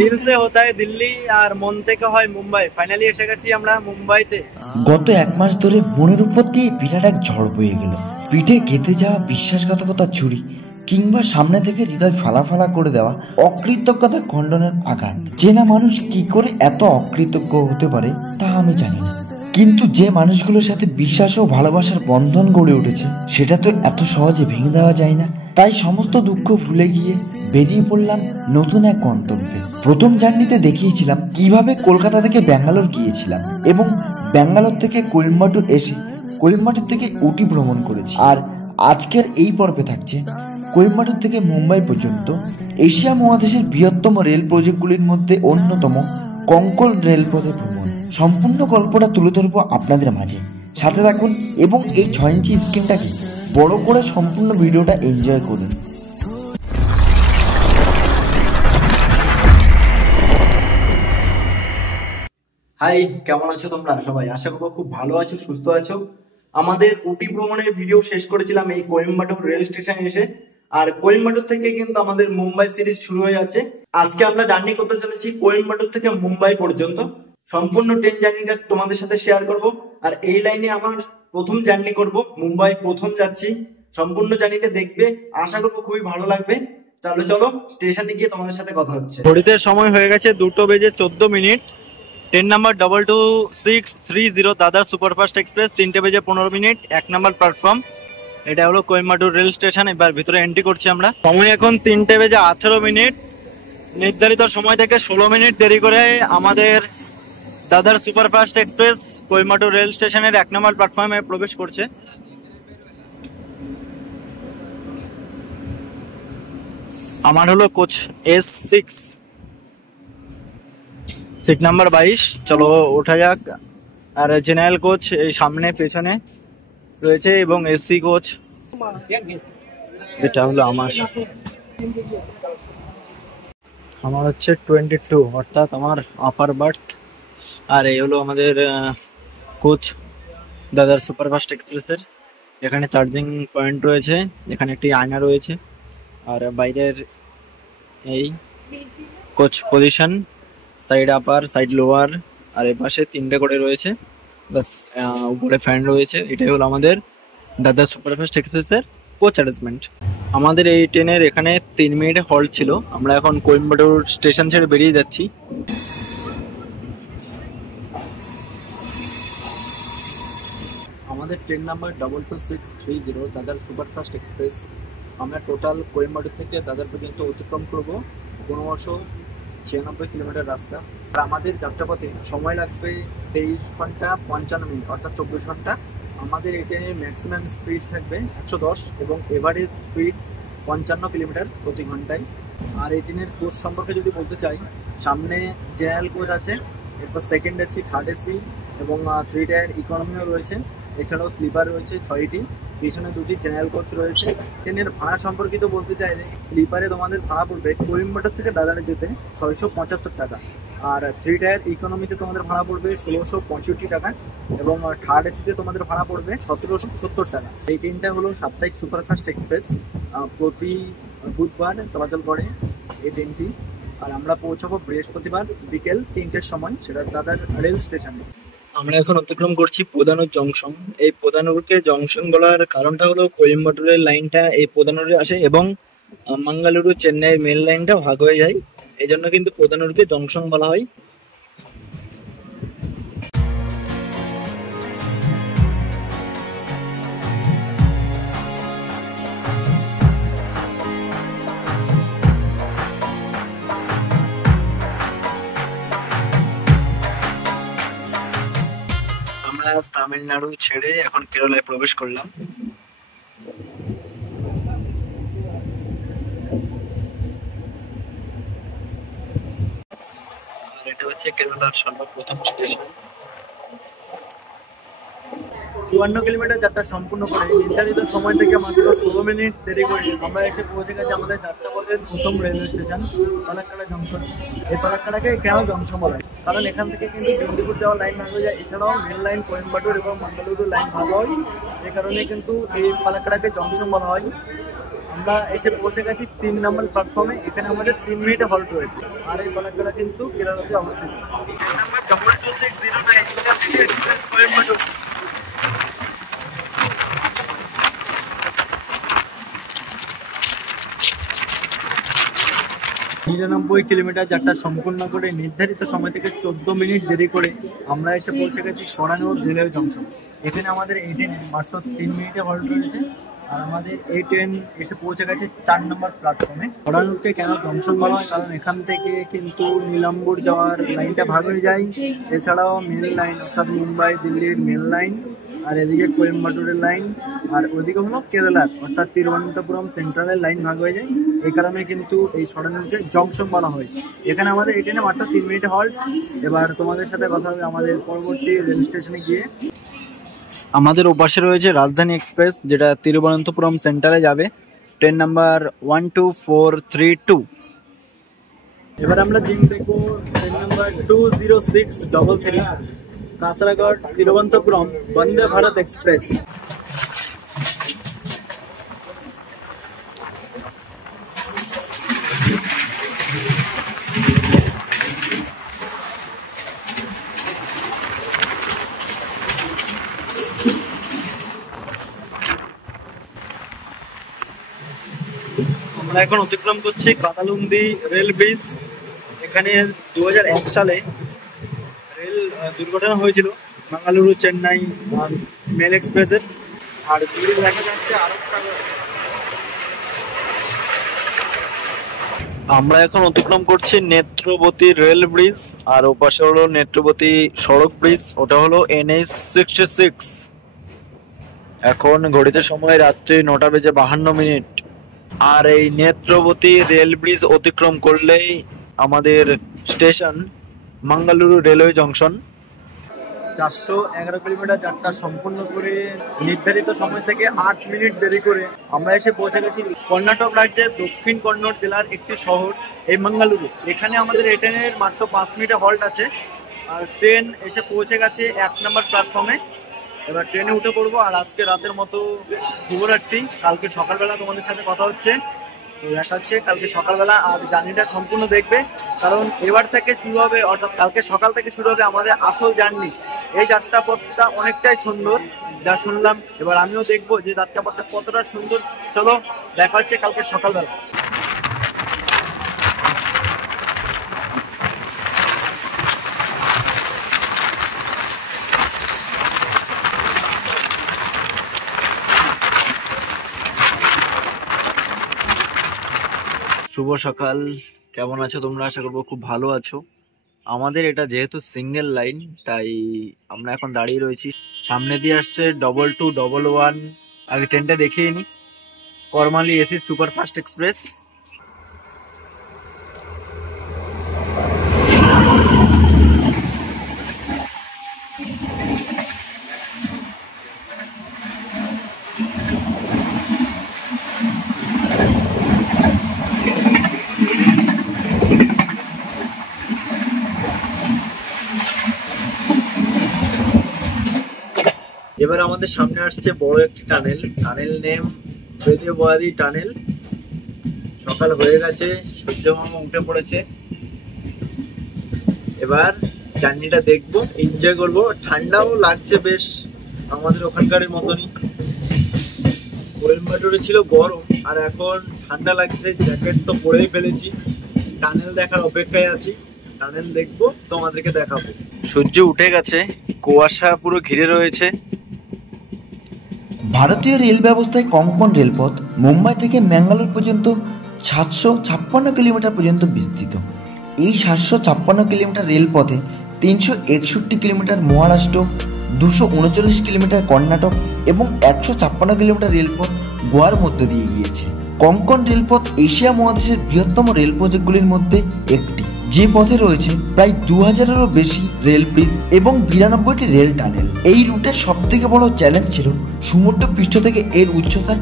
দিল সে হোতা হ্যায় দিল্লি আর মন থেকে হয় মুম্বাই। ফাইনালি এসে গেছি আমরা মুম্বাইতে। গত এক মাস ধরে মনের উপর দিয়ে বিরাট এক ঝড় বয়ে গেল। পিঠে গেঁথে যাওয়া বিশ্বাসঘাতকতার ছুরি কিংবা সামনে থেকে হৃদয় ফালা ফালা করে দেওয়া অকৃতজ্ঞতা খণ্ডনের আঘাত। চেনা মানুষ কি করে এত অকৃতজ্ঞ হতে পারে তা আমি জানি না, কিন্তু যে মানুষগুলোর সাথে বিশ্বাস ও ভালোবাসার বন্ধন গড়ে উঠেছে সেটা তো এত সহজে ভেঙে দেওয়া যায় না। তাই সমস্ত দুঃখ ভুলে গিয়ে বেরিয়ে পড়লাম নতুন এক গন্তব্যে। প্রথম জার্নিতে দেখিয়েছিলাম কিভাবে কলকাতা থেকে ব্যাঙ্গালোর গিয়েছিলাম এবং ব্যাঙ্গালোর থেকে কোয়েম্বাটুর এসে কোয়েম্বাটুর থেকে উটি ভ্রমণ করেছি। আর আজকের এই পর্বে থাকছে কোয়েম্বাটুর থেকে মুম্বাই পর্যন্ত এশিয়া মহাদেশের বৃহত্তম রেল প্রজেক্টগুলির মধ্যে অন্যতম কঙ্কল রেলপথে ভ্রমণ। সম্পূর্ণ গল্পটা তুলে ধরবো আপনাদের মাঝে, সাথে থাকুন এবং এই 6 ইঞ্চি স্ক্রিনটাকে বড় করে সম্পূর্ণ ভিডিওটা এনজয় করুন। হাই, কেমন আছো তোমরা সবাই? আশা করবো খুব ভালো আছো, সুস্থ আছো। আমাদের উটি ভ্রমণের ভিডিও শেষ করেছিলাম এই কোয়েম্বাটুর রেল স্টেশনে এসে, আর কোয়েম্বাটুর থেকে কিন্তু আমাদের মুম্বাই সিরিজ শুরু হয়ে যাচ্ছে। আজকে আমরা জার্নি করতে চলেছি কোয়েম্বাটুর থেকে মুম্বাই পর্যন্ত। সম্পূর্ণ ট্রেন জার্নিটা তোমাদের সাথে শেয়ার করব। আর এই লাইনে আমার প্রথম জার্নি করব, মুম্বাই প্রথম যাচ্ছি। সম্পূর্ণ জার্নিটা দেখবে, আশা করবো খুবই ভালো লাগবে। চলো চলো স্টেশনে গিয়ে তোমাদের সাথে কথা হচ্ছে। ঘড়িতে সময় হয়ে গেছে 2:14। ট্রেন নাম্বার 22630 দাদার সুপারফাস্ট এক্সপ্রেস, 3:15, 1 নম্বর প্ল্যাটফর্ম। এটা হলো কোয়েম্বাটুর রেল স্টেশন। এবার ভিতরে এন্ট্রি করছি আমরা। সময় এখন 3:18। নির্ধারিত সময় থেকে 16 মিনিট দেরি করে আমাদের দাদার সুপারফাস্ট এক্সপ্রেস কোয়েম্বাটুর রেল স্টেশনের 1 নম্বর প্ল্যাটফর্মে প্রবেশ করছে। আমার হলো কোচ S6, সিট নাম্বার 22। চলো ওঠা যাক। আর জেনারেল কোচ এই সামনে পেছনে রয়েছে এবং এসি কোচ এটা হলো আমার হচ্ছে 22, অর্থাৎ আমার আপার বার্থ। আর এই হলো আমাদের কোচ দাদার সুপারফাস্ট এক্সপ্রেসের। এখানে চার্জিং পয়েন্ট রয়েছে, এখানে একটি আয়না রয়েছে, আর বাইরের এই coach position, side upper, side lower, আর এর পাশে 3টে করে রয়েছে, বাস উপরে ফ্যান রয়েছে। এটাই হলো আমাদের দাদা সুপারফাস্ট এক্সপ্রেসের কোচ অ্যারেঞ্জমেন্ট। আমাদের এই ট্রেনের এখানে 3 মিনিটে হল্ট ছিল। আমরা এখন কোয়েম্বাটুর স্টেশন ছেড়ে বেরিয়ে যাচ্ছি। আমাদের ট্রেন নাম্বার 22630 দাদার সুপারফাস্ট এক্সপ্রেস। আমরা টোটাল কোয়েম্বাটুর থেকে দাদার পর্যন্ত অতিক্রম করব 1596 কিলোমিটার রাস্তা। আর আমাদের যাত্রাপথে সময় লাগবে 23 ঘন্টা 55 মিনিট, অর্থাৎ 24 ঘন্টা। আমাদের এই ট্রেনের ম্যাক্সিমাম স্পিড থাকবে 110 এবং এভারেজ স্পিড 55 কিলোমিটার প্রতি ঘন্টায়। আর এই ট্রেনের কোচ সম্পর্কে যদি বলতে চাই, সামনে জেনারেল কোচ আছে, এরপর সেকেন্ড এসি, থার্ড এসি এবং 3 টায়ার ইকোনমিও রয়েছে। এছাড়াও স্লিপার রয়েছে 6টি, পিছনে 2টি জেনারেল কোচ রয়েছে। ট্রেনের ভাড়া সম্পর্কিত বলতে চাইলে স্লিপারে তোমাদের ভাড়া পড়বে কোয়েম্বাটুর থেকে দাদারে যেতে 675 টাকা, আর 3 টায়ার ইকোনমিতে তোমাদের ভাড়া পড়বে 1665 টাকা এবং থার্ড এসিতে তোমাদের ভাড়া পড়বে 1770 টাকা। এই ট্রেনটা হলো সাপ্তাহিক সুপারফাস্ট এক্সপ্রেস, প্রতি বুধবার চলাচল করে এই ট্রেনটি। আর আমরা পৌঁছাবো বৃহস্পতিবার বিকেল 3টের সময়, সেটা দাদার রেল স্টেশনে। আমরা এখন অতিক্রম করছি পোদানুর জংশন। এই পোদানুরকে জংশন বলার কারণটা হলো কোয়েম্বাটুরের লাইনটা এই পোদানুরে আসে এবং মাঙ্গালুরু চেন্নাইয়ের মেন লাইনটা ভাগ হয়ে যায়, এই জন্য কিন্তু পোদানুরকে জংশন বলা হয়। তামিলনাড়ু ছেড়ে এখন কেরলায় প্রবেশ করলাম। আর এটা হচ্ছে কেরলার সর্বপ্রথম স্টেশন। 54 কিলোমিটার যাত্রা সম্পূর্ণ করে নির্ধারিত সময় থেকে মাত্র 16 মিনিট দেরি করে আমরা এসে পৌঁছে গেছি আমাদের যাত্রাপথের প্রথম রেলওয়ে স্টেশন পালাক্কাড়া জংশন। এই পালাক্কাড়াকে কেন জংশন বলা হয়? কারণ এখান থেকে কিন্তু ডিব্রুগড় যাওয়ার লাইন ভাগ হয়ে যায়, এছাড়াও রেল লাইন কোয়েম্বাটুর এবং মাঙ্গালুরু লাইন ভাগ হয়। এই কারণে কিন্তু এই পালাক্কাড়াকে জংশন বলা হয়। আমরা এসে পৌঁছে গেছি 3 নম্বর প্ল্যাটফর্মে। এখানে আমাদের 3 মিনিটে হল্ট রয়েছে। আর এই বলাকাটা কিন্তু কেরালাতে অবস্থিত। Train number 22609 intercity express Coimbatore. 99 kilometre যাত্রা সম্পূর্ণ করে নির্ধারিত সময় থেকে 14 মিনিট দেরি করে আমরা এসে পৌঁছে গেছি সরানুর রেলওয়ে জংশন। এখানে আমাদের এই ট্রেন মাত্র 3 মিনিটে হল্ট রয়েছে। আর আমাদের এই ট্রেন এসে পৌঁছে গেছে 4 নম্বর প্ল্যাটফর্মে। সরানুরকে কেন জংশন বলা হয়, কারণ এখান থেকে কিন্তু নীলাম্বুর যাওয়ার লাইনটা ভাগ হয়ে যায়। এছাড়াও মেল লাইন অর্থাৎ মুম্বাই দিল্লির মেল লাইন, আর এদিকে কোয়েম্বাটুরের লাইন, আর ওদিকে হলো কেরালার অর্থাৎ তিরুবনন্তপুরম সেন্ট্রালের লাইন ভাগ হয়ে যায়। এই কারণে কিন্তু এই সরানুরকে জংশন বলা হয়। এখানে আমাদের এই ট্রেনে মাত্র 3 মিনিটে হল্ট। এবার তোমাদের সাথে কথা হবে আমাদের পরবর্তী রেল স্টেশনে গিয়ে। আমাদের ওপাশে রয়েছে রাজধানী এক্সপ্রেস, যেটা তিরুবনন্তপুরম সেন্টারে যাবে। Train number 12432। এবার আমরা দেখবো train number 20633 কাসারাগড় Thiruvananthapuram Vande Bharat express. আমরা এখন অতিক্রম করছি কাতালুন্দি রেল ব্রিজ। এখানে 2001 সালে রেল দুর্ঘটনা হয়েছিল মাঙ্গালুরু চেন্নাই মেল এক্সপ্রেসের। আর যেগুলো দেখা যাচ্ছে আরব সাগর। আমরা এখন অতিক্রম করছি নেত্রবতী রেল ব্রিজ, আর ওপাশে হলো নেত্রবতী সড়ক ব্রিজ, ওটা হলো NH66। এখন ঘড়িতে সময় রাত্রি 9:52। আর এই নেত্রবতী রেল ব্রিজ অতিক্রম করলেই আমাদের স্টেশন মাঙ্গালুরু রেলওয়ে জংশন। 411 কিলোমিটার যাত্রা সম্পূর্ণ করে নির্ধারিত সময় থেকে 8 মিনিট দেরি করে আমরা এসে পৌঁছে গেছি কর্ণাটক রাজ্যের দক্ষিণ কন্নড় জেলার একটি শহর এই মাঙ্গালুরু। এখানে আমাদের এই ট্রেনের মাত্র 5 মিনিটে হল্ট আছে। আর ট্রেন এসে পৌঁছে গেছে 1 নম্বর প্ল্যাটফর্মে। এবার ট্রেনে উঠে পড়বো। আর আজকে রাতের মতো শুভরাত্রি। কালকে সকালবেলা তোমাদের সাথে কথা হচ্ছে, দেখা হচ্ছে কালকে সকালবেলা। আর জার্নিটা সম্পূর্ণ দেখবে, কারণ এবার থেকে শুরু হবে, অর্থাৎ কালকে সকাল থেকে শুরু হবে আমাদের আসল জার্নি। এই যাত্রাপথটা অনেকটাই সুন্দর যা শুনলাম। এবার আমিও দেখবো যে যাত্রাপথটা কতটা সুন্দর। চলো দেখা হচ্ছে কালকে সকালবেলা। শুভ সকাল, কেমন আছো তোমরা? আশা করবো খুব ভালো আছো। আমাদের এটা যেহেতু সিঙ্গেল লাইন, তাই আমরা এখন দাঁড়িয়ে রয়েছি। সামনে দিয়ে আসছে 2211। আগে ট্রেনটা দেখিয়ে নি, করমালি এসি সুপারফাস্ট এক্সপ্রেস। এবার আমাদের সামনে আসছে বড় একটি tunnel. Tunnel name Bedebari tunnel. সকাল হয়ে গেছে, সূর্যমামা উঠে পড়েছে। এবার জার্নিটা দেখবো, এনজয় করবো। ঠান্ডাও লাগছে বেশ, আমাদের ওখানকার মতনই। কোয়েম্বাটুরে ছিল গরম, আর এখন ঠান্ডা লাগছে। জ্যাকেট তো পরেই ফেলেছি। টানেল দেখার অপেক্ষায় আছি। টানেল দেখবো, তোমাদেরকে দেখাবো। সূর্য উঠে গেছে, কুয়াশা পুরো ঘিরে রয়েছে। ভারতীয় রেল ব্যবস্থায় কোঙ্কণ রেলপথ মুম্বাই থেকে ম্যাঙ্গালোর পর্যন্ত 756 কিলোমিটার পর্যন্ত বিস্তৃত। এই 756 কিলোমিটার রেলপথে 361 কিলোমিটার মহারাষ্ট্র, 239 কিলোমিটার কর্ণাটক এবং 156 কিলোমিটার রেলপথ গোয়ার মধ্য দিয়ে গিয়েছে। কোঙ্কণ রেলপথ এশিয়া মহাদেশের বৃহত্তম রেল প্রজেক্টগুলির মধ্যে একটি, যে পথে রয়েছে প্রায় 2000-এরও বেশি রেল ব্রিজ এবং 92টি রেল টানেল। এই রুটের সবথেকে বড় চ্যালেঞ্জ ছিল সমুদ্র পৃষ্ঠ থেকে এর উচ্চতা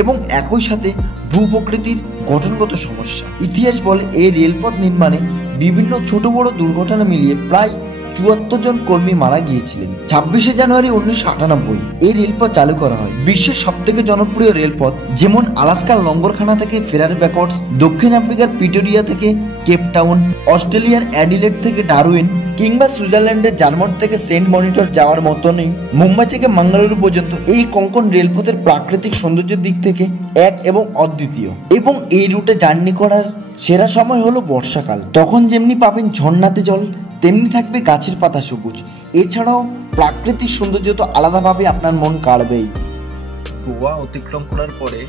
এবং একই সাথে ভূপ্রকৃতির গঠনগত সমস্যা। ইতিহাস বলে এই রেলপথ নির্মাণে বিভিন্ন ছোট বড় দুর্ঘটনা মিলিয়ে প্রায় 74 জন কর্মী মারা গিয়েছিলেন। 26শে জানুয়ারি 1998 এই রেলপথ চালু করা হয়। বিশ্বের সবথেকে জনপ্রিয় রেলপথ যেমন আলাস্কার লঙ্গরখানা থেকে ফেরার ব্যাকওয়ার্ডস, দক্ষিণ আফ্রিকার পিটোরিয়া থেকে কেপ টাউন, অস্ট্রেলিয়ার অ্যাডিলেড থেকে ডারউইন, কিংবা সুইজারল্যান্ডের জার্মন থেকে সেন্ট মনিটর যাওয়ার মতনই মুম্বাই থেকে মাঙ্গালুরু পর্যন্ত এই কোঙ্কণ রেলপথের প্রাকৃতিক সৌন্দর্যের দিক থেকে এক এবং অদ্বিতীয়। এবং এই রুটে জার্নি করার সেরা সময় হলো বর্ষাকাল। তখন যেমনি পাবেন ঝর্ণাতে জল, তেমনি থাকবে গাছের পাতা সবুজ। এছাড়াও প্রাকৃতিক সৌন্দর্য তো আলাদাভাবে আপনার মন কাড়বেই। গোয়া অতিক্রম করার পরে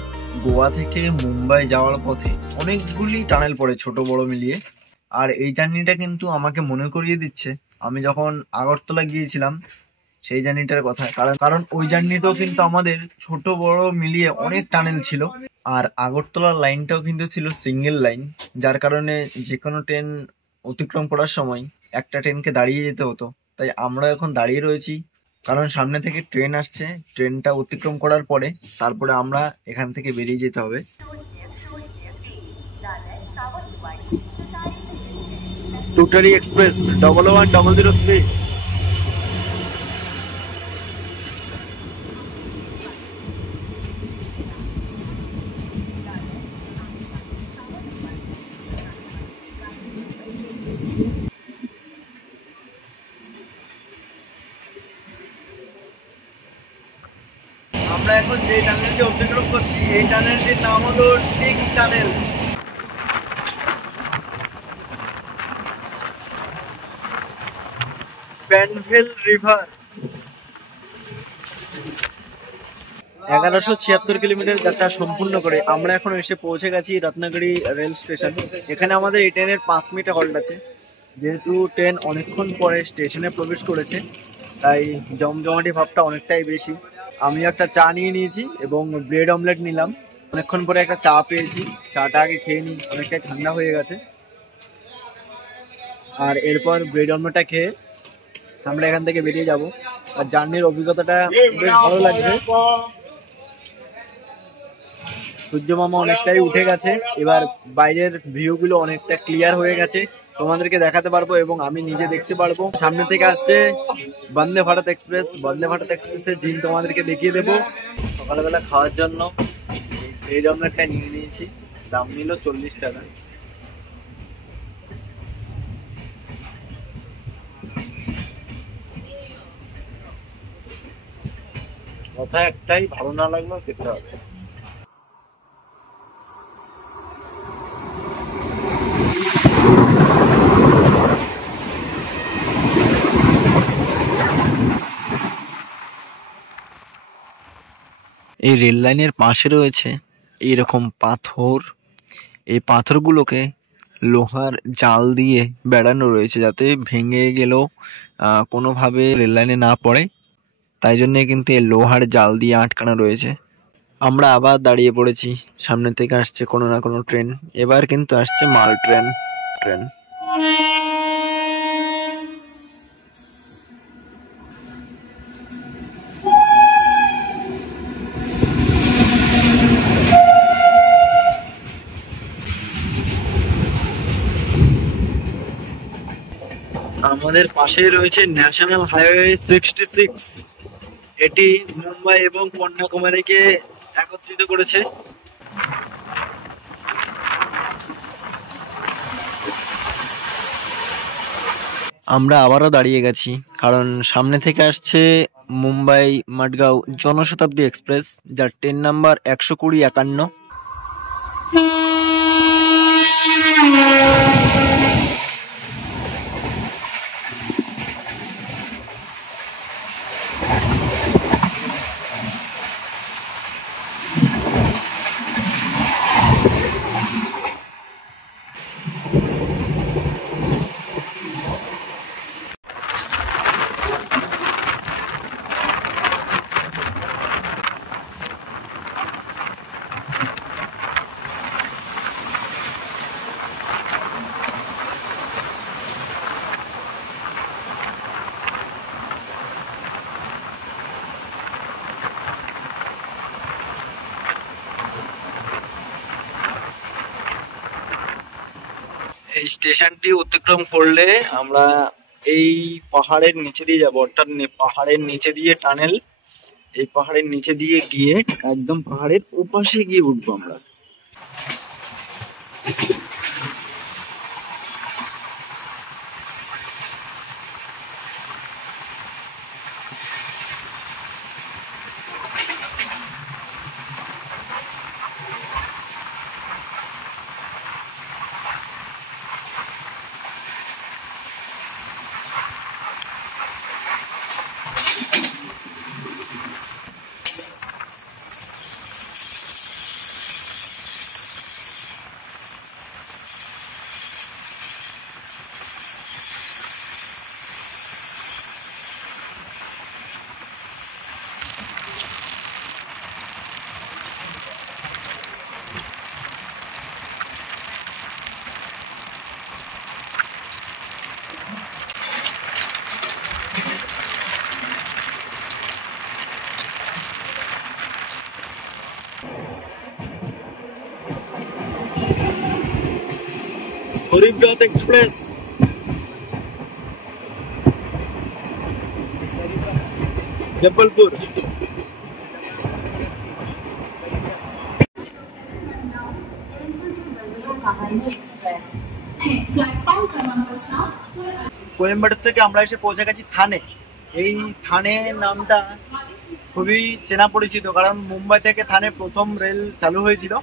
গোয়া থেকে মুম্বাই যাওয়ার পথে অনেকগুলি টানেল পড়ে, ছোট বড় মিলিয়ে। আর এই জার্নিটা কিন্তু আমাকে মনে করিয়ে দিচ্ছে আমি যখন আগরতলা গিয়েছিলাম সেই জার্নিটার কথা। কারণ ওই জার্নিতেও কিন্তু আমাদের ছোট বড় মিলিয়ে অনেক টানেল ছিল। আর আগরতলার লাইনটাও কিন্তু ছিল সিঙ্গেল লাইন, যার কারণে যে কোনো ট্রেন অতিক্রম করার সময় একটা ট্রেনকে দাঁড়িয়ে যেতে হতো। তাই আমরা এখন দাঁড়িয়ে রয়েছি, কারণ সামনে থেকে ট্রেন আসছে। ট্রেনটা অতিক্রম করার পরে তারপরে আমরা এখান থেকে বেরিয়ে যেতে হবে। টুটারি এক্সপ্রেস 11003। আমরা এখন যে টানেলটি অতিক্রম করছি এই টানেলটির নাম হলো টিক টানেল। প্যানভেল রিভার। 1176 কিলোমিটার যাত্রা সম্পূর্ণ করে আমরা এখন এসে পৌঁছে গেছি রত্নাগিরি রেল স্টেশন। এখানে আমাদের এই ট্রেনের 5 মিনিট হল্ট আছে। যেহেতু ট্রেন অনেকক্ষণ পরে স্টেশনে প্রবেশ করেছে তাই জমজমাটি ভাবটা অনেকটাই বেশি। আমি একটা চা নিয়ে নিয়েছি এবং ব্রেড অমলেট নিলাম। অনেকক্ষণ পরে একটা চা পেয়েছি, চাটা আগে খেয়ে নিই, অনেকটাই ঠান্ডা হয়ে গেছে। আর এরপর ব্রেড অমলেটটা খেয়ে আমরা এখান থেকে বেরিয়ে যাব। আর জার্নির অভিজ্ঞতাটা বেশ ভালো লাগছে। সূর্য মামা অনেকটাই উঠে গেছে, এবার বাইরের ভিউগুলো অনেকটা ক্লিয়ার হয়ে গেছে, তোমাদেরকে দেখাতে পারবো এবং আমি নিজে দেখতে পারবো। সামনে থেকে আসছে বন্দে ভারত এক্সপ্রেস। বন্দে ভারত এক্সপ্রেসের জিন তোমাদেরকে দেখিয়ে দেবো। সকালবেলা খাওয়ার জন্য ব্রেড অমলেটটা নিয়ে নিয়েছি, দাম নিল 40 টাকা। কথা একটাই, ভালো না লাগলো খেতে হবে। এই রেল লাইনের পাশে রয়েছে এইরকম পাথর। এই পাথরগুলোকে লোহার জাল দিয়ে বেড়ানো রয়েছে যাতে ভেঙে গেলেও কোনোভাবে রেল লাইনে না পড়ে, তাই জন্য কিন্তু এই লোহার জাল দিয়ে আটকানো রয়েছে। আমরা আবার দাঁড়িয়ে পড়েছি, সামনে থেকে আসছে কোনো না কোনো ট্রেন। এবার কিন্তু আসছে মাল ট্রেন। আমাদের পাশেই রয়েছে ন্যাশনাল হাইওয়ে 66। এটি মুম্বাই এবং কন্যাকুমারীকে একত্রিত করেছে। আমরা আবারও দাঁড়িয়ে গেছি কারণ সামনে থেকে আসছে মুম্বাই মাডগাঁও জনশতাব্দী এক্সপ্রেস, যার ট্রেন নাম্বার 12051। এই স্টেশনটি অতিক্রম করলে আমরা এই পাহাড়ের নিচে দিয়ে যাবো, অর্থাৎ পাহাড়ের নিচে দিয়ে টানেল, এই পাহাড়ের নিচে দিয়ে গিয়ে একদম পাহাড়ের ওপাশে গিয়ে উঠবো আমরা। गरीबरथ एक्सप्रेस जबलपुर। কোয়েম্বাটোর থেকে আমরা এসে পৌঁছে গেছি থানে। এই থানে নামটা খুবই চেনা পরিচিত, কারণ মুম্বাই থেকে থানে প্রথম রেল চালু হয়েছিল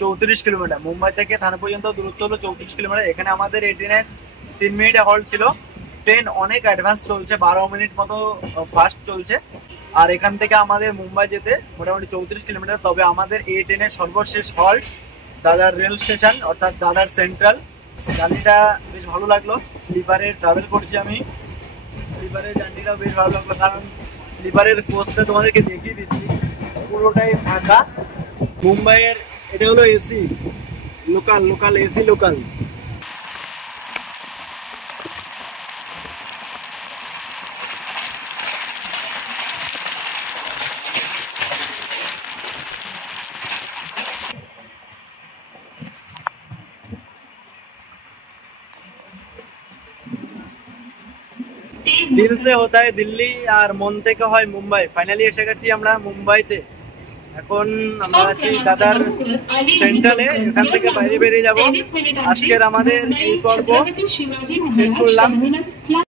34 কিলোমিটার। মুম্বাই থেকে থানে পর্যন্ত দূরত্ব হলো 34 কিলোমিটার। এখানে আমাদের এই ট্রেনের 3 মিনিটে হল্ট ছিল। ট্রেন অনেক অ্যাডভান্স চলছে, 12 মিনিট মতো ফাস্ট চলছে। আর এখান থেকে আমাদের মুম্বাই যেতে মোটামুটি 34 কিলোমিটার। তবে আমাদের এই ট্রেনের সর্বশেষ হল্ট দাদার রেল স্টেশন, অর্থাৎ দাদার সেন্ট্রাল। জার্নিটা বেশ ভালো লাগলো, স্লিপারে ট্রাভেল করছি আমি। স্লিপারের জার্নিটাও বেশ ভালো লাগলো, কারণ স্লিপারের কোচটা তোমাদেরকে দেখিয়ে দিচ্ছি, পুরোটাই ফাঁকা। মুম্বাইয়ের এটা হলো এসি লোকাল এসি লোকাল। দিল সে হোতা হ্যায় দিল্লি, আর মন থেকে হয় মুম্বাই। ফাইনালি এসে গেছি আমরা মুম্বাইতে। এখন আমরা আছি দাদার সেন্ট্রালে, এখান থেকে বাইরে বেরিয়ে যাব। আজকের আমাদের এই পর্ব শেষ করলাম।